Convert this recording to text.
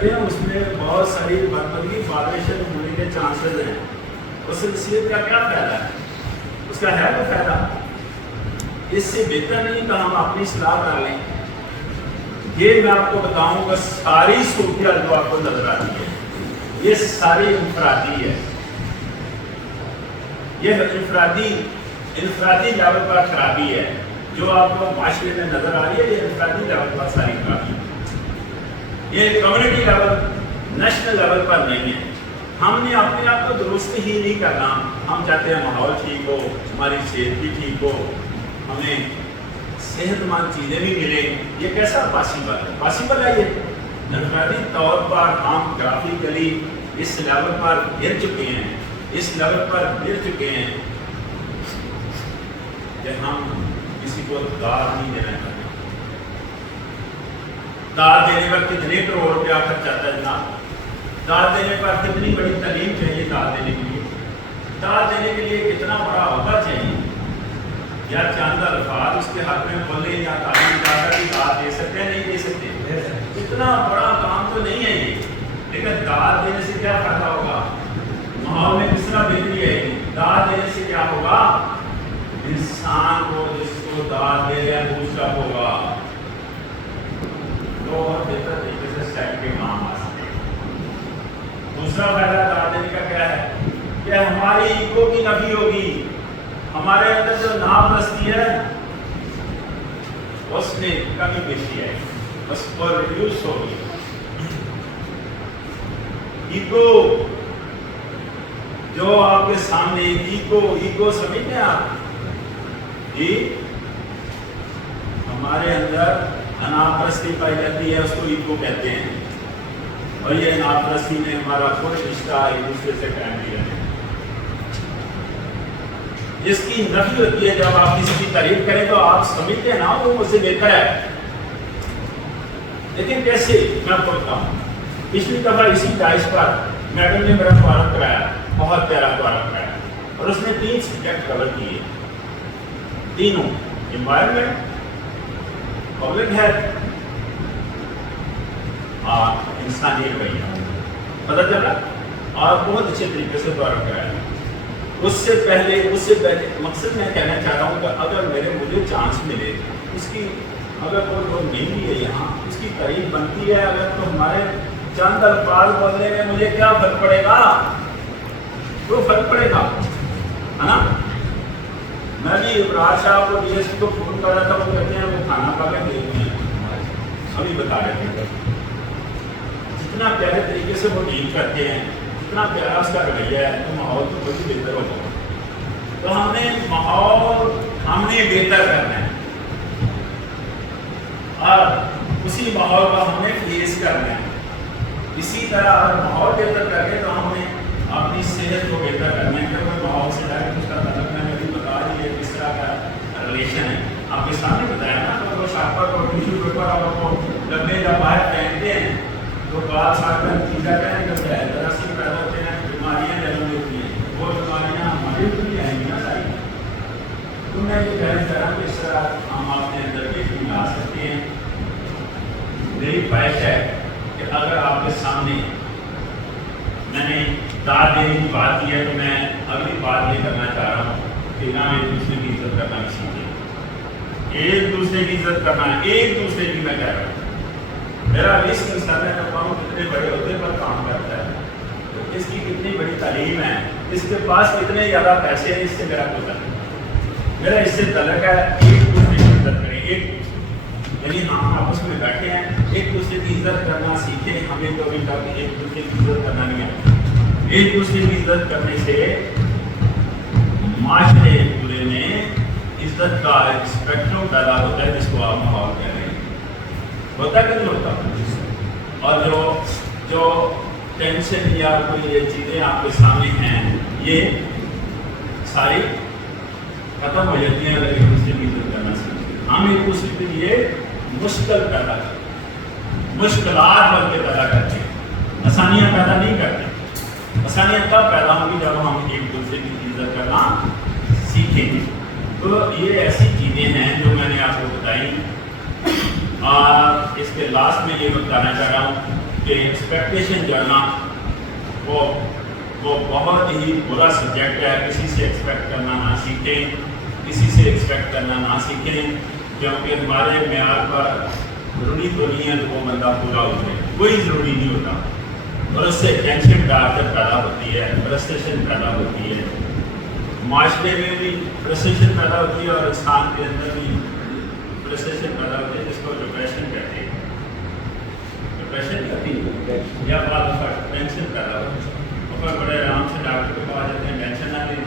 کرتے ہیں اس میں بہت ساری مرتبی وائبریشن ہونے کے چانسز ہیں. اس نصیحت کا کیا فائدہ ہے؟ اس کا ہے کوئی فائدہ؟ اس سے بہتر نہیں کہ ہم اپنی اصلاح کر لیں. یہ میں آپ کو بتاؤں گا ساری صورتحال جو آپ کو نظر آتی ہے یہ ساری انفرادی ہے. یہ انفرادی لیول پر خرابی ہے جو آپ کو معاشرے میں نظر آ رہی ہے. یہ انفرادی لیول پر ساری خرابی ہے. یہ کمیونٹی لیول نیشنل لیول پر نہیں ہے. ہم نے اپنے آپ کو درست ہی نہیں کرنا. ہم چاہتے ہیں ماحول ٹھیک ہو, ہماری صحت بھی ٹھیک ہو, ہمیں صحت مند چیزیں بھی ملیں. یہ کیسا پاسبل ہے؟ پاسبل ہے یہ. انفرادی طور پر ہم گرافیکلی اس لیول پر گر چکے ہیں, اس لیول پر گر چکے ہیں کہ ہم کسی کو داد نہیں دینا چاہتے. داد دینے پر کتنے کروڑ روپیہ خرچ آتا ہے جناب؟ داد دینے پر کتنی بڑی تعلیم چاہیے داد دینے کے لیے؟ داد دینے کے لیے کتنا بڑا عہدہ چاہیے؟ یا چند الفاظ اس کے حق میں بولے یا تعلیم کر کے داد دے سکتے ہیں؟ نہیں دے سکتے. اتنا بڑا کام تو نہیں ہے یہ. لیکن داد دینے سے کیا فائدہ ہوگا؟ ماحول میں کس طرح بہتری ہے؟ داد دینے سے کیا ہوگا؟ انسان کو جس کو داد دے رہے ہیں دوسرا ہوگا تو اور بہتر طریقے سے سیٹ کے کام آ سکتے. دوسرا فائدہ داد دینے کا کیا ہے کہ ہماری ایگو کی نفی ہوگی. ہمارے اندر جو ناپرستی ہے اس میں کمی بیشی ہے, اس پر ریڈیوس ہوگی. ایگو جو آپ کے سامنے ایگو سمجھتے ہیں آپ جی, ہمارے اندر ناپرستی پائی جاتی ہے, اس کو ایگو کہتے ہیں. اور یہ ناپرستی نے ہمارا کوئی رشتہ ایک دوسرے سے قائم کیا ہے. جس کی نفی ہوتی ہے جب آپ کسی کی تعریف کریں تو آپ سمجھتے ہیں نا وہ مجھ سے بہتر ہے. لیکن کیسے میں آپ کو بتاؤں. پچھلی دفعہ اسی ڈائس پر میڈم نے میرا مبارک کرایا, بہت پیارا مبارک کرایا, اور اس نے 3 سبجیکٹ کور کیے. تینوں انوائرمنٹ, پبلک ہیلتھ اور انسانی رویہ پتہ چلا, اور بہت اچھے طریقے سے مبارک کرایا. اس سے پہلے مقصد میں کہنا چاہ رہا ہوں کہ اگر مجھے چانس ملے, اس کی اگر کوئی لوگ نہیں بھی ہے یہاں, اس کی تعریف بنتی ہے اگر, تو ہمارے چند الفاظ بولنے میں مجھے کیا فرق پڑے گا؟ تو فرق پڑے گا ہے نا. میں بھی ابرار صاحب کو ڈی ایس پی کو فون کر رہا تھا, وہ کہتے ہیں وہ کھانا پا کے دے دیں ابھی بتا رہے تھے. جتنا پیارے طریقے سے وہ ڈیل کرتے ہیں, اتنا پیارا اس کا رویہ ہے, تو ماحول تو بہت ہی بہتر ہوگا. تو ہم نے بہتر کرنا ہے اور اسی ماحول کو ہم نے فیس کرنا ہے. اسی طرح اگر ماحول بہتر کر کے تو ہم نے اپنی صحت کو بہتر کرنا ہے. کیونکہ ماحول سے ڈائریکٹ اس کا تعلق میں بھی بتا رہی ہے کس طرح کا ریلیشن ہے. آپ کے سامنے بتایا نا, تو وہ شاپر اور ٹیشو پیپر اور وہ لمبے جب باہر پہنتے ہیں تو بال ساتھ کا نتیجہ کیا نکلتا ہے؟ دراصل پیدا ہوتے ہیں بیماریاں جنم لیتی ہیں. وہ بیماریاں ہمارے اوپر بھی آئیں گی نا ساری. تو میں یہ کہنا چاہ رہا ہوں کہ اس طرح ہم اپنے اندر بہتری لا سکتے ہیں. میری خواہش ہے کہ اگر آپ کے سامنے میں نے داد دینے کی بات کی ہے تو میں اگلی بات یہ کرنا چاہ رہا ہوں کہ نہ ایک دوسرے کی عزت کرنا سیکھیں. ایک دوسرے کی عزت کرنا, ایک دوسرے کی میں کہہ رہا ہوں. میرا اس انسان ہے کہ ہوں کتنے بڑے عہدے پر کام کرتا ہے, تو اس کی کتنی بڑی تعلیم ہے, اس کے پاس کتنے زیادہ پیسے ہیں, اس سے میرا کوئی تعلق نہیں. میرا اس سے تعلق ہے ایک دوسرے کی عزت کریں. ایک یعنی ہم آپس میں بیٹھے ہیں, ایک دوسرے کی عزت کرنا سیکھیں. ہمیں تو ابھی تک ایک دوسرے کی عزت کرنا نہیں آتا. ایک دوسرے کی عزت کرنے سے معاشرے پورے میں عزت کا ایک اسپیکٹرم پیدا ہوتا ہے جس کو آپ ماحول کہہ رہے ہیں. ہوتا کہ نہیں ہوتا؟ اور جو ٹینشن یا کوئی یہ چیزیں آپ کے سامنے ہیں یہ ساری ختم ہو جاتی ہیں اگر ایک دوسرے کی عزت کرنا سیکھتے ہیں. ہم ایک دوسرے کے لیے مشکل پیدا کرتے ہیں, مشکلات بلکہ پیدا کرتے ہیں, آسانیاں پیدا نہیں کرتے. آسانیاں تب پیدا ہوں گی جب ہم ایک دوسرے کی عزت کرنا سیکھیں گے. تو یہ ایسی چیزیں ہیں جو میں نے آپ کو بتائی. اور اس کے لاسٹ میں یہ بتانا چاہ رہا ہوں کہ ایکسپیکٹیشن جانا وہ بہت ہی برا سبجیکٹ ہے. کسی سے ایکسپیکٹ کرنا نہ سیکھیں, کسی سے ایکسپیکٹ کرنا نہ سیکھیں, کیونکہ ہمارے معیار پر ضروری تو نہیں ہے کہ وہ بندہ پورا ہو جائے, کوئی ضروری نہیں ہوتا, اور اس سے ٹینشن ڈارٹر پیدا ہوتی ہے, فرسٹریشن پیدا ہوتی ہے, معاشرے میں بھی فرسٹریشن پیدا ہوتی ہے اور انسان کے اندر بھی فرسٹریشن پیدا ہوتی ہے.